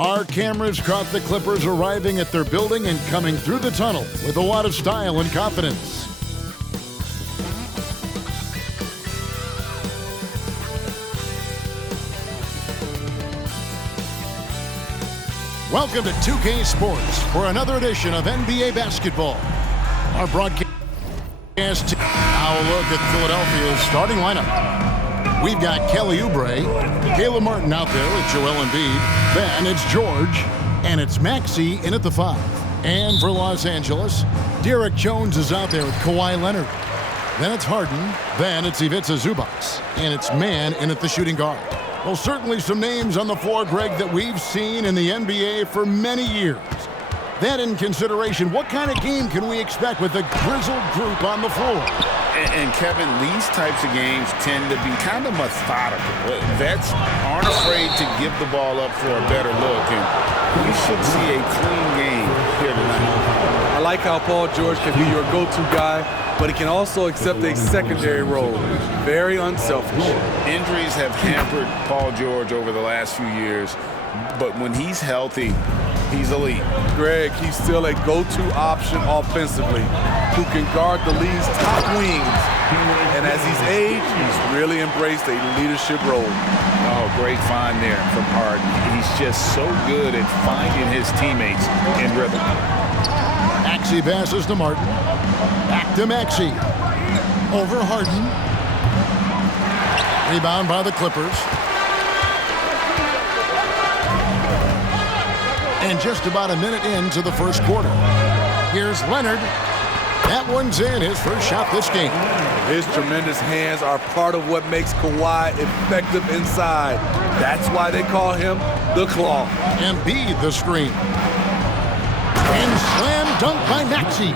Our cameras caught the Clippers arriving at their building and coming through the tunnel with a lot of style and confidence. Welcome to 2K Sports for another edition of NBA basketball. Our broadcast now a look at Philadelphia's starting lineup. We've got Kelly Oubre, Caleb Martin out there with Joel Embiid. Then it's George, and it's Maxey in at the 5. And for Los Angeles, Derek Jones is out there with Kawhi Leonard. Then it's Harden. Then it's Ivica Zubac, and it's Mann in at the shooting guard. Well, certainly some names on the floor, Greg, that we've seen in the NBA for many years. That in consideration, what kind of game can we expect with a grizzled group on the floor? And Kevin, these types of games tend to be kind of methodical. Vets aren't afraid to give the ball up for a better look, and we should see a clean game here tonight. I like how Paul George can be your go-to guy, but he can also accept a secondary role. Very unselfish. Injuries have hampered Paul George over the last few years, but when he's healthy, he's elite. Greg, he's still a go-to option offensively, who can guard the league's top wings. And as he's aged, he's really embraced a leadership role. Oh, great find there from Harden. He's just so good at finding his teammates in rhythm. Maxey passes to Martin. Back to Maxey. Over Harden. Rebound by the Clippers. And just about a minute into the first quarter. Here's Leonard. That one's in, his first shot this game. His tremendous hands are part of what makes Kawhi effective inside. That's why they call him the Claw. Embiid the screen. And slam dunk by Maxey.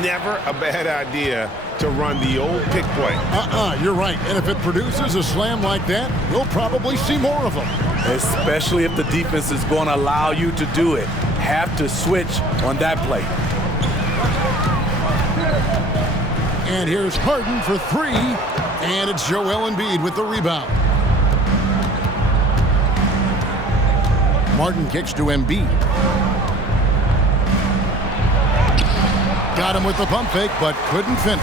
Never a bad idea to run the old pick play. You're right. And if it produces a slam like that, we'll probably see more of them. Especially if the defense is going to allow you to do it. Have to switch on that play. And here's Harden for 3. And it's Joel Embiid with the rebound. Martin kicks to Embiid. Got him with the pump fake, but couldn't finish.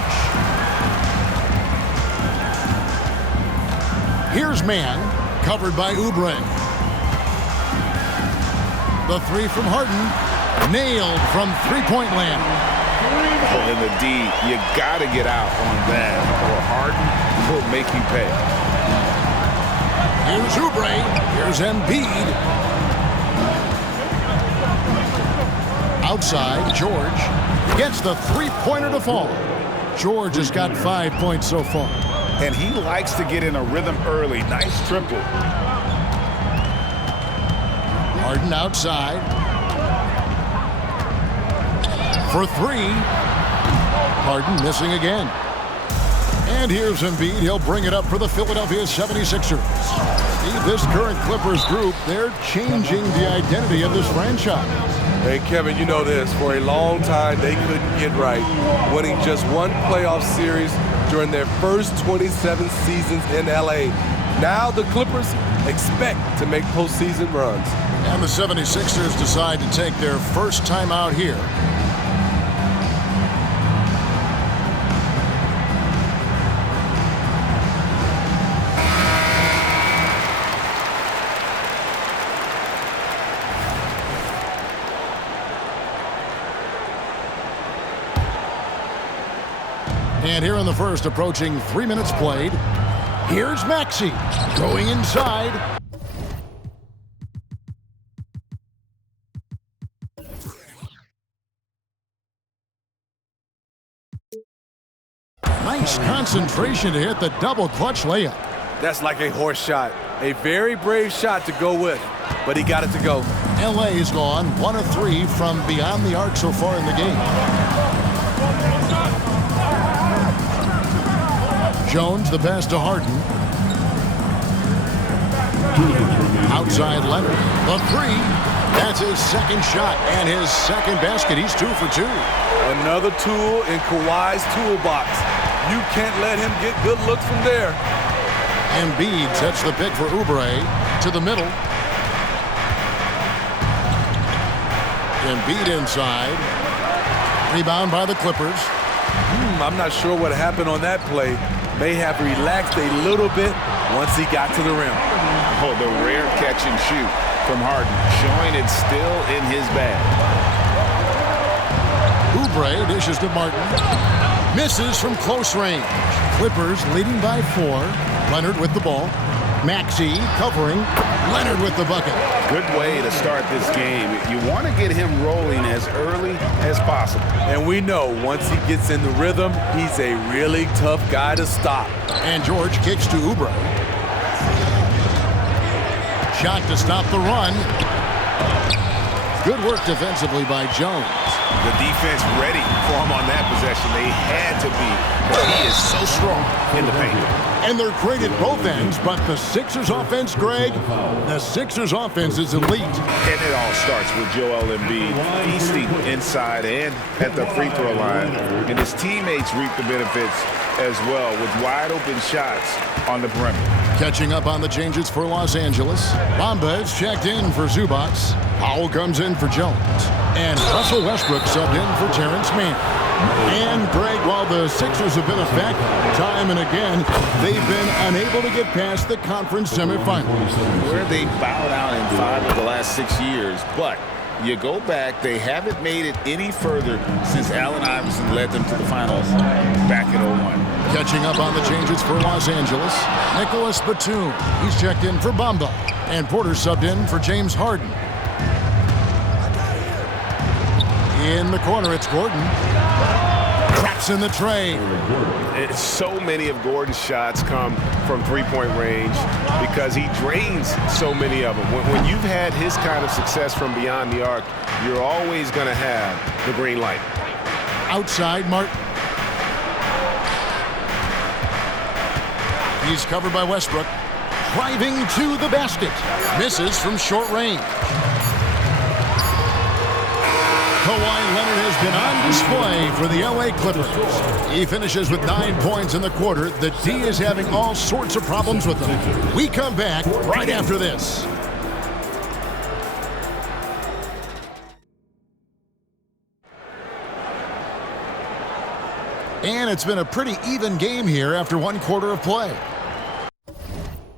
Here's Mann, covered by Oubre. The 3 from Harden, nailed from three-point land. In the D, you got to get out on that, or Harden will make you pay. Here's Oubre. Here's Embiid. Outside, George gets the three-pointer to fall. George has got 5 points so far. And he likes to get in a rhythm early. Nice triple. Harden outside. For 3. Harden missing again. And here's Embiid. He'll bring it up for the Philadelphia 76ers. See, this current Clippers group, they're changing the identity of this franchise. Hey, Kevin, you know this. For a long time, they couldn't get right, winning just one playoff series during their first 27 seasons in L.A. Now the Clippers expect to make postseason runs. And the 76ers decide to take their first time out here. And here in the first, approaching 3 minutes played, here's Maxey going inside. Nice concentration to hit the double clutch layup. That's like a horse shot. A very brave shot to go with, but he got it to go. LA's gone 1 of 3 from beyond the arc so far in the game. Jones, the pass to Harden. Outside Leonard. The 3. That's his second shot and his second basket. He's 2 for 2. Another tool in Kawhi's toolbox. You can't let him get good looks from there. Embiid sets the pick for Oubre to the middle. Embiid inside. Rebound by the Clippers. I'm not sure what happened on that play. May have relaxed a little bit once he got to the rim. Oh, the rare catch and shoot from Harden, showing it's still in his bag. Oubre dishes to Martin. Misses from close range. Clippers leading by 4. Leonard with the ball. Maxey covering. Leonard with the bucket. Good way to start this game. You want to get him rolling as early as possible. And we know once he gets in the rhythm, he's a really tough guy to stop. And George kicks to Oubre. Shot to stop the run. Good work defensively by Jones. The defense ready for him on that possession. They had to be, but he is so strong in the paint. And they're great at both ends, but the Sixers offense, Greg, the Sixers offense is elite. And it all starts with Joel Embiid feasting inside and at the free throw line. And his teammates reap the benefits as well with wide open shots on the perimeter. Catching up on the changes for Los Angeles. Bamba is checked in for Zubac. Powell comes in for Jones. And Russell Westbrook subbed in for Terrence Mann. And Greg, while the Sixers have been effective time and again, they've been unable to get past the conference semifinals. Where they bowed out in 5 of the last 6 years, but you go back, they haven't made it any further since Allen Iverson led them to the finals back in 01. Catching up on the changes for Los Angeles, Nicholas Batum. He's checked in for Bamba. And Porter subbed in for James Harden. In the corner, it's Gordon. Traps in the tray. So many of Gordon's shots come from three-point range because he drains so many of them. When you've had his kind of success from beyond the arc, you're always going to have the green light. Outside, Martin. He's covered by Westbrook. Driving to the basket. Misses from short range. Kawhi Leonard has been on display for the LA Clippers. He finishes with 9 points in the quarter. The D is having all sorts of problems with them. We come back right after this. And it's been a pretty even game here after 1 quarter of play.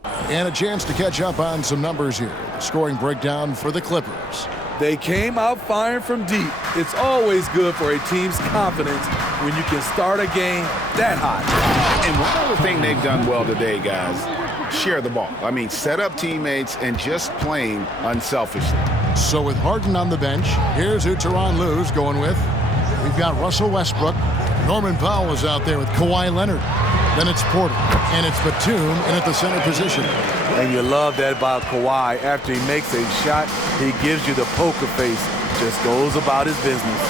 And a chance to catch up on some numbers here. Scoring breakdown for the Clippers. They came out firing from deep. It's always good for a team's confidence when you can start a game that hot. And one other thing they've done well today, guys, share the ball. I mean, set up teammates and just playing unselfishly. So with Harden on the bench, here's who Tyronn Lue's going with. We've got Russell Westbrook. Norman Powell is out there with Kawhi Leonard. Then it's Porter, and it's Batum in at the center position. And you love that about Kawhi. After he makes a shot, he gives you the poker face. Just goes about his business.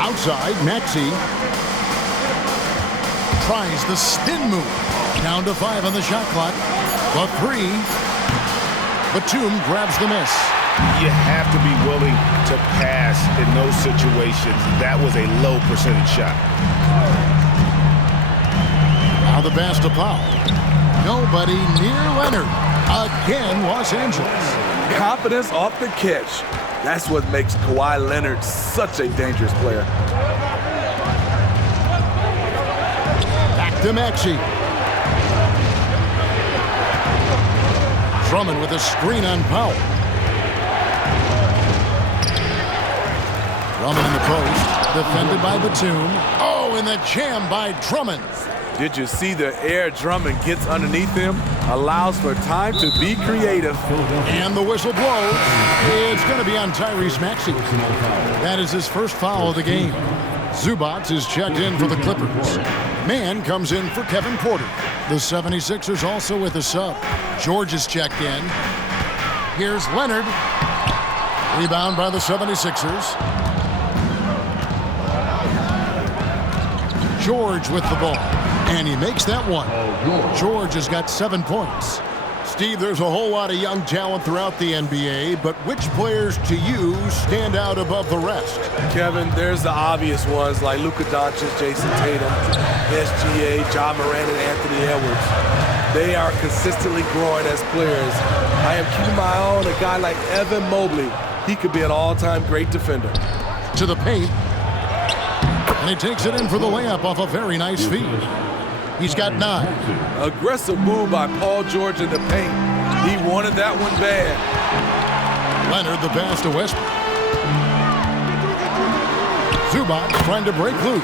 Outside, Maxey tries the spin move. Down to 5 on the shot clock. The 3. Batum grabs the miss. You have to be willing to pass in those situations. That was a low percentage shot. Now the pass to Powell. Nobody near Leonard. Again, Los Angeles. Confidence off the catch. That's what makes Kawhi Leonard such a dangerous player. Back to Maxey. Drummond with a screen on Powell. Drummond in the post, defended by Batum. Oh, and the jam by Drummond. Did you see the air Drummond gets underneath him? Allows for time to be creative. And the whistle blows. It's going to be on Tyrese Maxey. That is his first foul of the game. Zubac is checked in for the Clippers. Mann comes in for Kevin Porter. The 76ers also with a sub. George is checked in. Here's Leonard. Rebound by the 76ers. George with the ball. And he makes that one. George has got 7 points. Steve, there's a whole lot of young talent throughout the NBA, but which players to you stand out above the rest? Kevin, there's the obvious ones like Luka Doncic, Jason Tatum, SGA, Ja Morant, and Anthony Edwards. They are consistently growing as players. I am keeping my eye on a guy like Evan Mobley. He could be an all-time great defender. To the paint. And he takes it in for the layup off a very nice feed. He's got 9. Aggressive move by Paul George in the paint. He wanted that one bad. Leonard the pass to Westbrook. Zubac trying to break loose.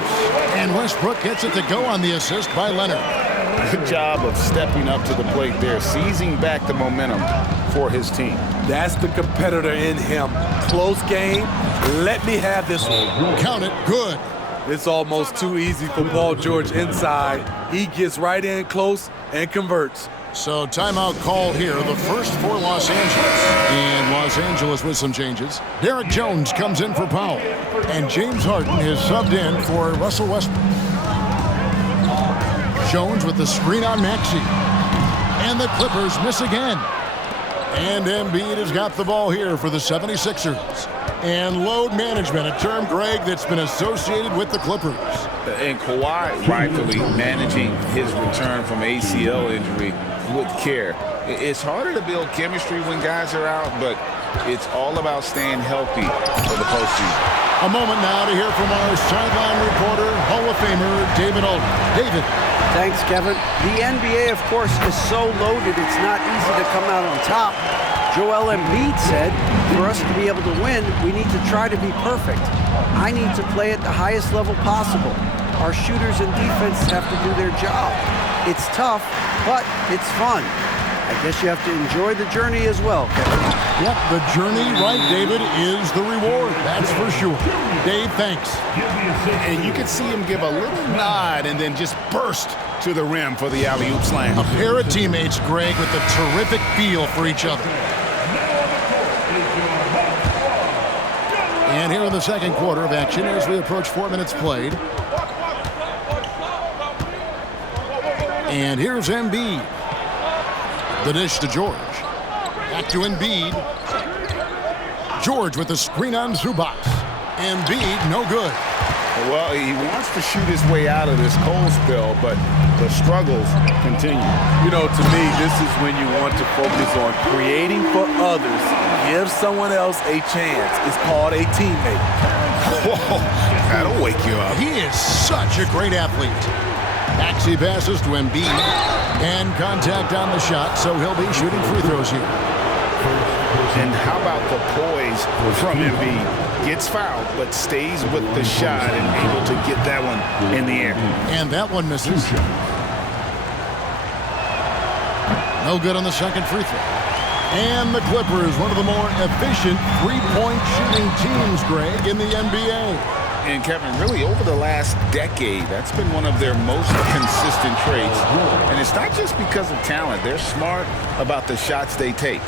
And Westbrook gets it to go on the assist by Leonard. Good job of stepping up to the plate there, seizing back the momentum for his team. That's the competitor in him. Close game. Let me have this one. Count it. Good. It's almost too easy for Paul George inside. He gets right in close and converts. So timeout call here, the first for Los Angeles. And Los Angeles with some changes. Derek Jones comes in for Powell. And James Harden is subbed in for Russell Westbrook. Jones with the screen on Maxey. And the Clippers miss again. And Embiid has got the ball here for the 76ers. And load management, a term, Greg, that's been associated with the Clippers. And Kawhi rightfully managing his return from ACL injury with care. It's harder to build chemistry when guys are out, but it's all about staying healthy for the postseason. A moment now to hear from our sideline reporter, Hall of Famer David Aldridge. David. Thanks, Kevin. The NBA, of course, is so loaded, it's not easy to come out on top. Joel Embiid said, for us to be able to win, we need to try to be perfect. I need to play at the highest level possible. Our shooters and defense have to do their job. It's tough, but it's fun. I guess you have to enjoy the journey as well, Kevin. Yep, the journey, right, David, is the reward. That's for sure. Dave, thanks. And you can see him give a little nod and then just burst to the rim for the alley-oop slam. A pair of teammates, Greg, with a terrific feel for each other. And here in the second quarter of action as we approach 4 minutes played. And here's Embiid. The dish to George. Back to Embiid. George with the screen on Zubac. Embiid, no good. Well, he wants to shoot his way out of this cold spell, but the struggles continue. You know, to me, this is when you want to focus on creating for others. Give someone else a chance. It's called a teammate. Whoa, that'll wake you up. He is such a great athlete. Maxey passes to Embiid. And contact on the shot, so he'll be shooting free throws here. And how about the poise from Embiid? Gets fouled, but stays with the shot and able to get that one in the air. And that one misses. No good on the second free throw. And the Clippers, one of the more efficient three-point shooting teams, Greg, in the NBA. And Kevin, really over the last decade, that's been one of their most consistent traits. And it's not just because of talent. They're smart about the shots they take.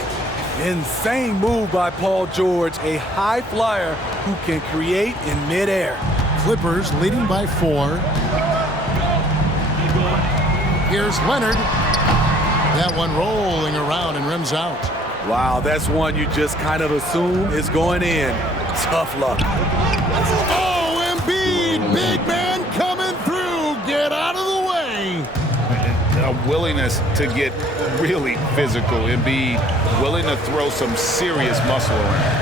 Insane move by Paul George, a high flyer who can create in midair. Clippers leading by 4. Here's Leonard. That one rolling around and rims out. Wow, that's one you just kind of assume is going in. Tough luck. Oh, Embiid, big man coming through. Get out of the way. A willingness to get really physical. Embiid willing to throw some serious muscle around.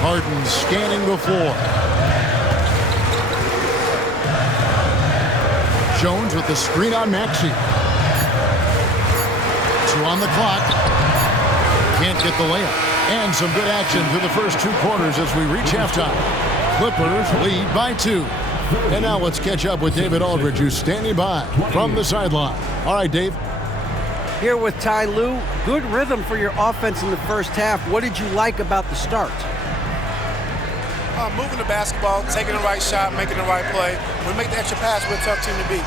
Harden scanning the floor. Jones with the screen on Maxey. 2 on the clock. Can't get the layup. And some good action through the first 2 quarters as we reach halftime. Clippers lead by 2. And now let's catch up with David Aldridge, who's standing by from the sideline. All right, Dave. Here with Ty Lue. Good rhythm for your offense in the first half. What did you like about the start? Moving the basketball, taking the right shot, making the right play. When we make the extra pass, we're a tough team to beat.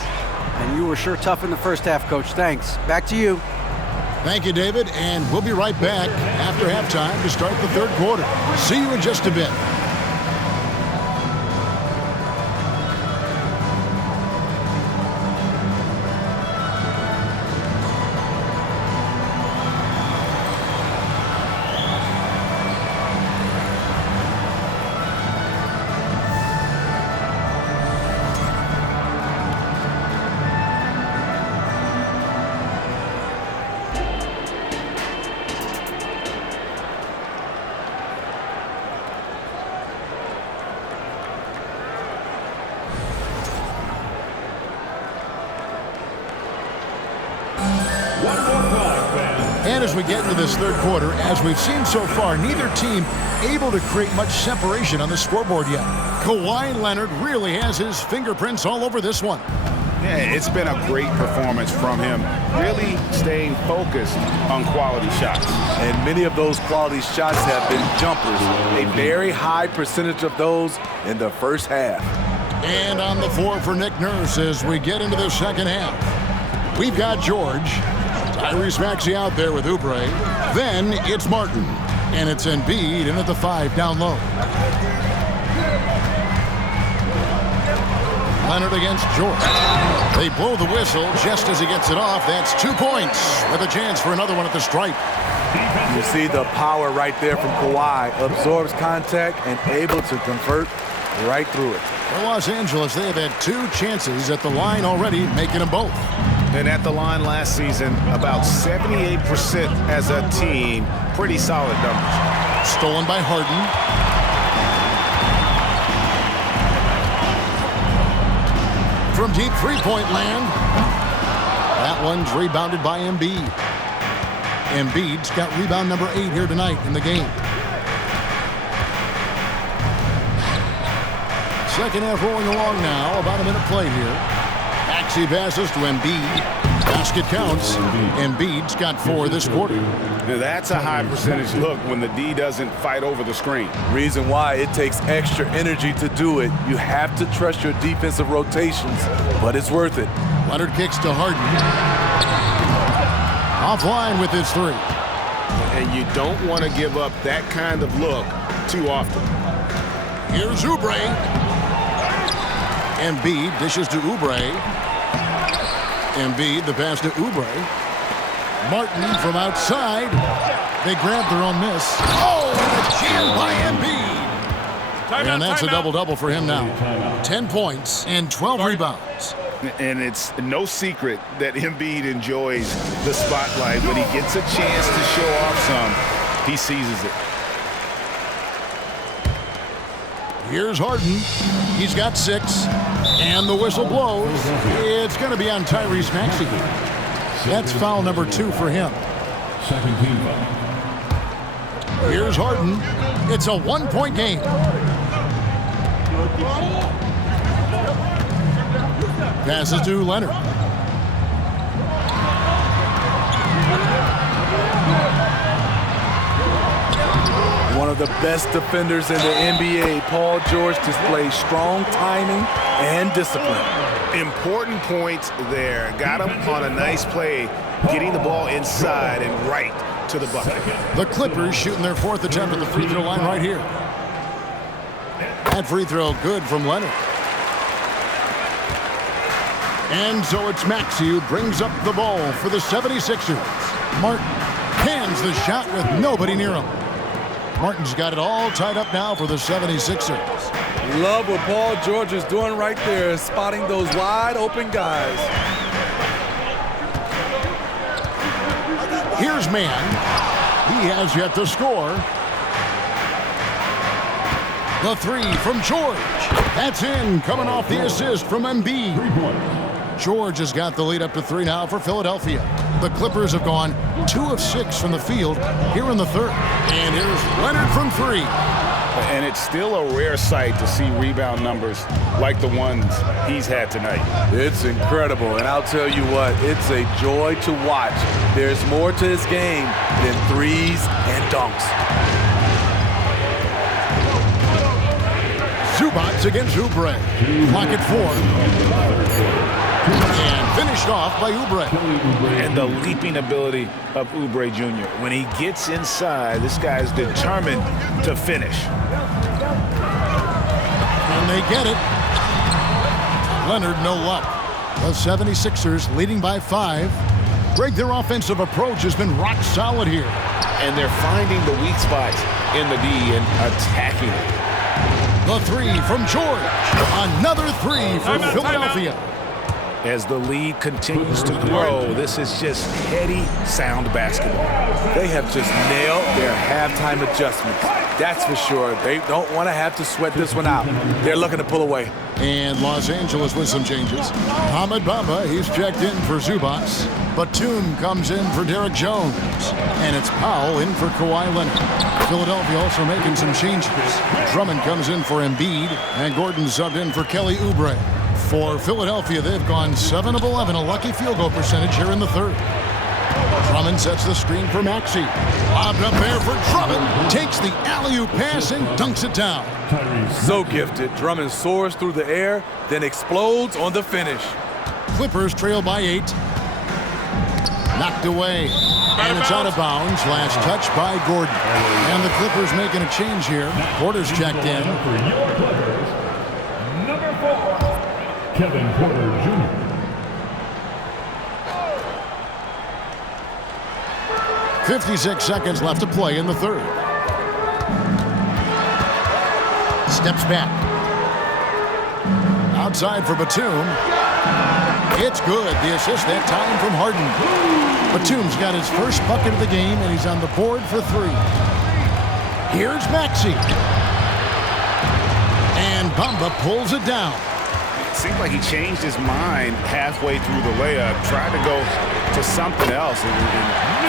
And you were sure tough in the first half, Coach. Thanks. Back to you. Thank you, David. And we'll be right back after halftime to start the third quarter. See you in just a bit. And as we get into this third quarter, as we've seen so far, neither team able to create much separation on the scoreboard yet. Kawhi Leonard really has his fingerprints all over this one. Yeah, it's been a great performance from him, really staying focused on quality shots. And many of those quality shots have been jumpers. A very high percentage of those in the first half. And on the floor for Nick Nurse as we get into the second half. We've got George. Tyrese Maxey out there with Oubre. Then it's Martin. And it's Embiid in at the 5 down low. Leonard against George. They blow the whistle just as he gets it off. That's 2 points with a chance for another one at the stripe. You see the power right there from Kawhi. Absorbs contact and able to convert right through it. For Los Angeles, they have had 2 chances at the line already, making them both. And at the line last season, about 78% as a team. Pretty solid numbers. Stolen by Harden. From deep three-point land. That one's rebounded by Embiid. Embiid's got rebound number 8 here tonight in the game. Second half rolling along now. About a minute played here. Maxey passes to Embiid. Basket counts. Embiid's got 4 this quarter. Now that's a high percentage look when the D doesn't fight over the screen. Reason why it takes extra energy to do it. You have to trust your defensive rotations, but it's worth it. Leonard kicks to Harden. Offline with his 3. And you don't want to give up that kind of look too often. Here's Oubre. Embiid dishes to Oubre. Embiid, the pass to Oubre. Martin from outside. They grab their own miss. Oh, and a jam by Embiid. And that's a double-double for him now. 10 points and 12 rebounds. And it's no secret that Embiid enjoys the spotlight. When he gets a chance to show off some, he seizes it. Here's Harden. He's got 6. And the whistle blows. It's going to be on Tyrese Maxey. That's foul number 2 for him. Second team foul. Here's Harden. It's a 1-point game. Passes to Leonard. One of the best defenders in the NBA, Paul George displays strong timing and discipline. Important points there. Got him on a nice play, getting the ball inside and right to the bucket. The Clippers shooting their 4th attempt at the free throw line right here. That free throw good from Leonard. And so it's Maxey who brings up the ball for the 76ers. Martin cans the shot with nobody near him. Martin's got it all tied up now for the 76ers. Love what Paul George is doing right there, spotting those wide open guys. Here's Mann. He has yet to score. The 3 from George. That's in, coming off the assist from Embiid. George has got the lead up to 3 now for Philadelphia. The Clippers have gone 2 of 6 from the field here in the third. And here's Leonard from 3. And it's still a rare sight to see rebound numbers like the ones he's had tonight. It's incredible, and I'll tell you what, it's a joy to watch. There's more to his game than threes and dunks. Zubac against Oubre. Clock at 4. And finished off by Oubre. And the leaping ability of Oubre Jr. When he gets inside, this guy's determined to finish. And they get it. Leonard, no luck. The 76ers leading by 5. Greg, their offensive approach has been rock solid here. And they're finding the weak spots in the D and attacking it. The 3 from George. Another 3 for Philadelphia. As the lead continues to grow, this is just heady, sound basketball. They have just nailed their halftime adjustments. That's for sure. They don't want to have to sweat this one out. They're looking to pull away. And Los Angeles with some changes. Ahmed Bamba, he's checked in for Zubats. Batum comes in for Derek Jones. And it's Powell in for Kawhi Leonard. Philadelphia also making some changes. Drummond comes in for Embiid. And Gordon subbed in for Kelly Oubre. For Philadelphia, they've gone 7 of 11, a lucky field goal percentage here in the third. Drummond sets the screen for Maxey. Lobbed up there for Drummond. Takes the alley-oop pass and dunks it down. So gifted. Drummond soars through the air, then explodes on the finish. Clippers trail by 8. Knocked away. And it's out of bounds. Last touch by Gordon. And the Clippers making a change here. Porter's checked in. For your Clippers, number 4, Kevin Porter Jr. 56 seconds left to play in the third. Steps back. Outside for Batum. It's good. The assist that time from Harden. Batum's got his first bucket of the game, and he's on the board for 3. Here's Maxey. And Bamba pulls it down. Seems like he changed his mind halfway through the layup, tried to go to something else, and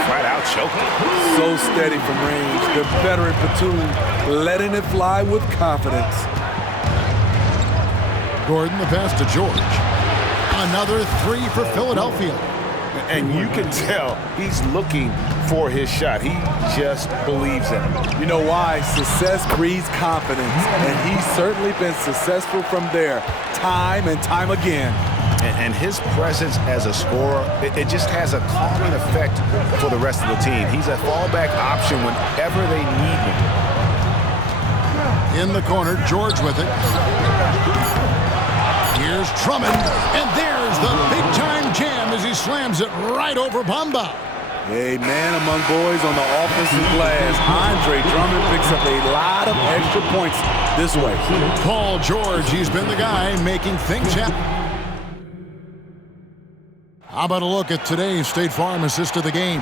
flat out choked it. So steady from range. The veteran Batum letting it fly with confidence. Gordon, the pass to George. Another 3 for Philadelphia. And you can tell he's looking for his shot. He just believes in it. You know why? Success breeds confidence, and he's certainly been successful from there, time and time again. And his presence as a scorer, it just has a calming effect for the rest of the team. He's a fallback option whenever they need him. In the corner, George with it. Here's Drummond, and there's the big-time jam as he slams it right over Bamba. A man among boys on the offensive glass. Andre Drummond picks up a lot of extra points this way. Paul George, he's been the guy making things happen. How about a look at today's State Farm assist of the game?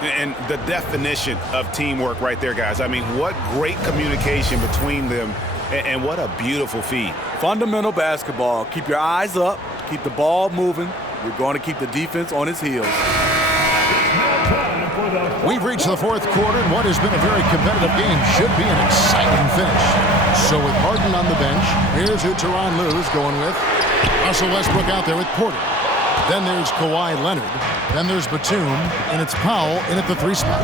And the definition of teamwork right there, guys. I mean, what great communication between them, and what a beautiful feed. Fundamental basketball. Keep your eyes up. Keep the ball moving. You're going to keep the defense on its heels. We've reached the fourth quarter, and what has been a very competitive game should be an exciting finish. So with Harden on the bench, here's who Tyronn Lue's going with. Russell Westbrook out there with Porter. Then there's Kawhi Leonard. Then there's Batum, and it's Powell in at the 3 spot.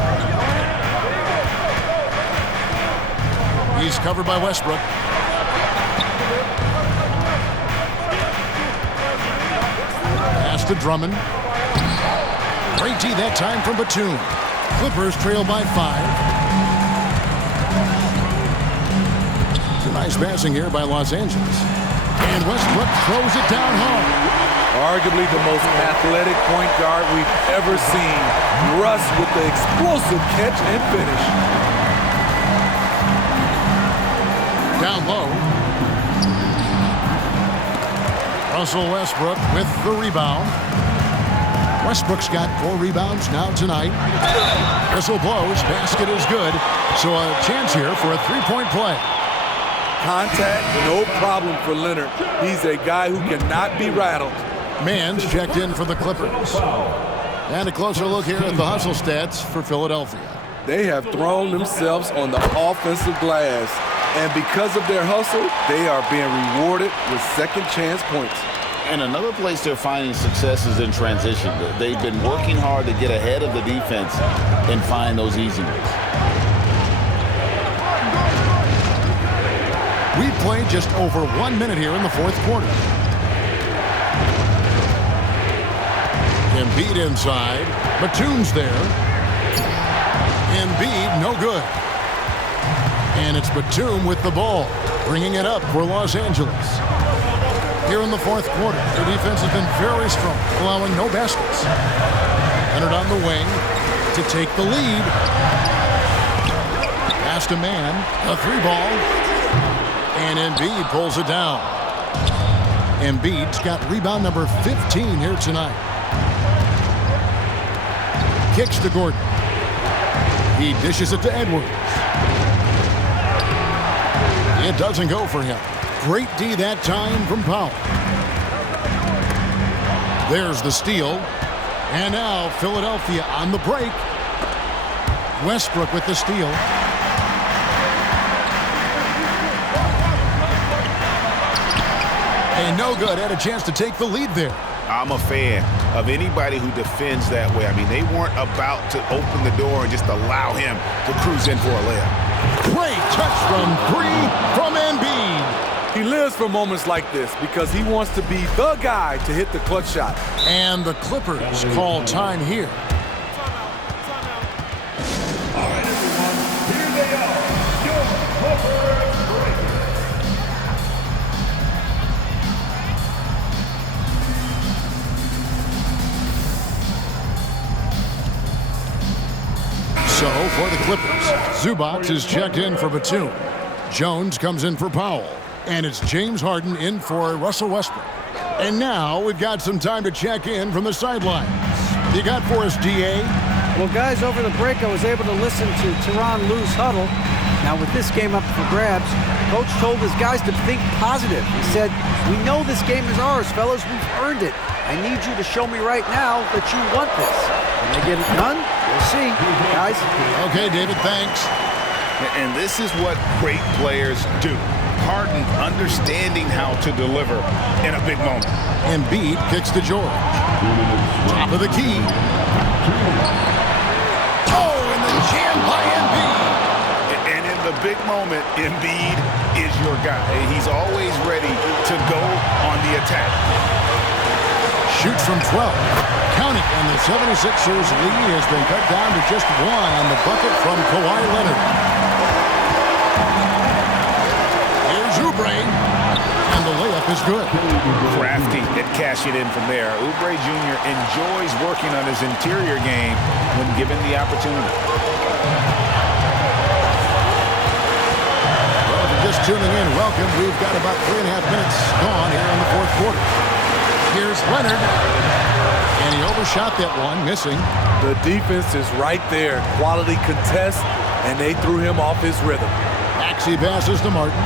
He's covered by Westbrook. Pass to Drummond. Great D that time from Batum. Clippers trail by 5. Nice passing here by Los Angeles. And Westbrook throws it down hard. Arguably the most athletic point guard we've ever seen. Russ with the explosive catch and finish. Down low. Russell Westbrook with the rebound. Westbrook's got 4 rebounds now tonight. Whistle blows. Basket is good. So a chance here for a 3-point play. Contact, no problem for Leonard. He's a guy who cannot be rattled. Mann's checked in for the Clippers. And a closer look here at the hustle stats for Philadelphia. They have thrown themselves on the offensive glass. And because of their hustle, they are being rewarded with second chance points. And another place they're finding success is in transition. They've been working hard to get ahead of the defense and find those easy ones. We've played just over 1 minute here in the fourth quarter. Embiid inside. Batum's there. Embiid, no good. And it's Batum with the ball, bringing it up for Los Angeles. Here in the fourth quarter, their defense has been very strong, allowing no baskets. Leonard on the wing to take the lead. Pass to Mann, a 3-ball. And Embiid pulls it down. Embiid's got rebound number 15 here tonight. Kicks to Gordon. He dishes it to Edwards. It doesn't go for him. Great D that time from Powell. There's the steal. And now Philadelphia on the break. Westbrook with the steal. And no good. Had a chance to take the lead there. I'm a fan of anybody who defends that way. I mean, they weren't about to open the door and just allow him to cruise in for a layup. Great touch from three from Embiid. He lives for moments like this because he wants to be the guy to hit the clutch shot. And the Clippers call time here. All right, everyone, here they are, your Clippers breakers. So for the Clippers, Zubac is checked in for Batum. Jones comes in for Powell. And it's James Harden in for Russell Westbrook. And now we've got some time to check in from the sidelines. You got for us, DA? Well, guys, over the break, I was able to listen to Tyronn Lue's huddle. Now, with this game up for grabs, Coach told his guys to think positive. He said, "We know this game is ours, fellas. We've earned it. I need you to show me right now that you want this. Can they get it done? We'll see, guys." Okay, David, thanks. And this is what great players do. Harden understanding how to deliver in a big moment. Embiid kicks to George. Top of the key. Oh, and the jam by Embiid. And in the big moment, Embiid is your guy. He's always ready to go on the attack. Shoots from 12. Counting, and the 76ers lead has been cut down to just one on the bucket from Kawhi Leonard. Oubre, and the layup is good. Crafty at cashing in from there. Oubre Jr. enjoys working on his interior game when given the opportunity. Well, if you're just tuning in, welcome. We've got about 3.5 minutes gone here in the fourth quarter. Here's Leonard, and he overshot that one, missing. The defense is right there. Quality contest, and they threw him off his rhythm. Maxey passes to Martin.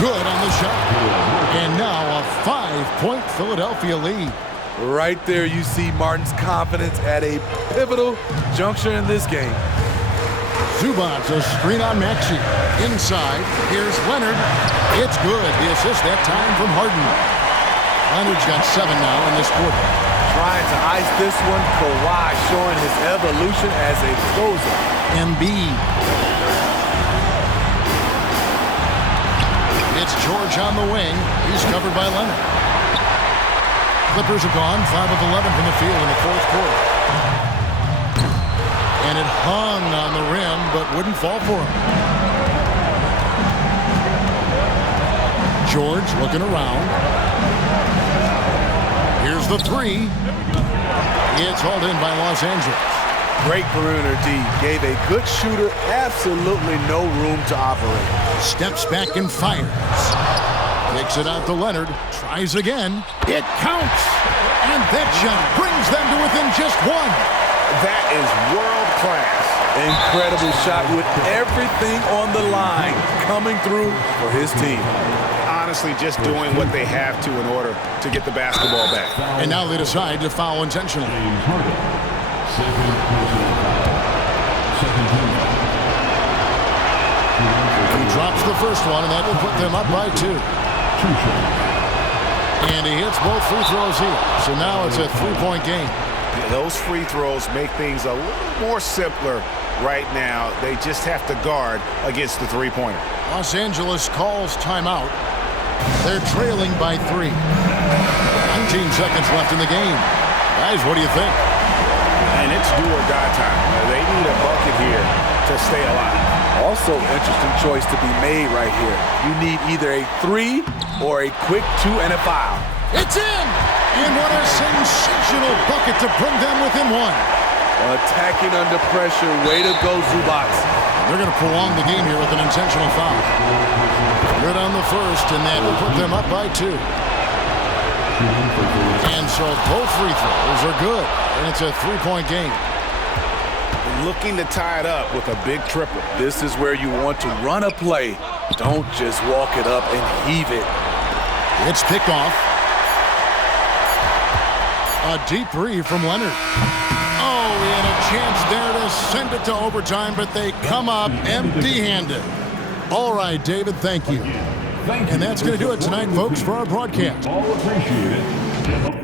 Good on the shot. And now a 5-point Philadelphia lead. Right there you see Martin's confidence at a pivotal juncture in this game. Zubac, a screen on Maxey. Inside, here's Leonard. It's good. The assist that time from Harden. Leonard's got 7 now in this quarter. Trying to ice this one. Kawhi showing his evolution as a closer. Embiid. It's George on the wing. He's covered by Leonard. Clippers are gone 5 of 11 from the field in the fourth quarter. And it hung on the rim, but wouldn't fall for him. George looking around. Here's the three. It's hauled in by Los Angeles. Great perimeter D. Gave a good shooter absolutely no room to operate. Steps back and fires. Kicks it out to Leonard. Tries again. It counts. And that shot brings them to within just one. That is world class. Incredible shot with everything on the line coming through for his team. Honestly, just doing what they have to in order to get the basketball back. And now they decide to foul intentionally. He drops the first one, and that will put them up by 2. And he hits both free throws here. So now it's a 3-point game. Those free throws make things a little more simpler right now. They just have to guard against the three-pointer. Los Angeles calls timeout. They're trailing by 3. 19 seconds left in the game. Guys, what do you think? And it's do or die time. They need a bucket here to stay alive. Also, interesting choice to be made right here. You need either a 3 or a quick 2 and a foul. It's in! And what a sensational bucket to bring them within 1. Attacking under pressure. Way to go, Zubac. They're going to prolong the game here with an intentional foul. Good on the first, and that will put them up by 2. And so both free throws are good, and it's a 3-point game. looking to tie it up with a big triple. This is where you want to run a play. Don't just walk it up and heave it. It's picked off. A deep three from Leonard. Oh, he had a chance there to send it to overtime, but they come up empty-handed. All right, David, thank you. And that's going to do it tonight, folks, for our broadcast. All appreciated.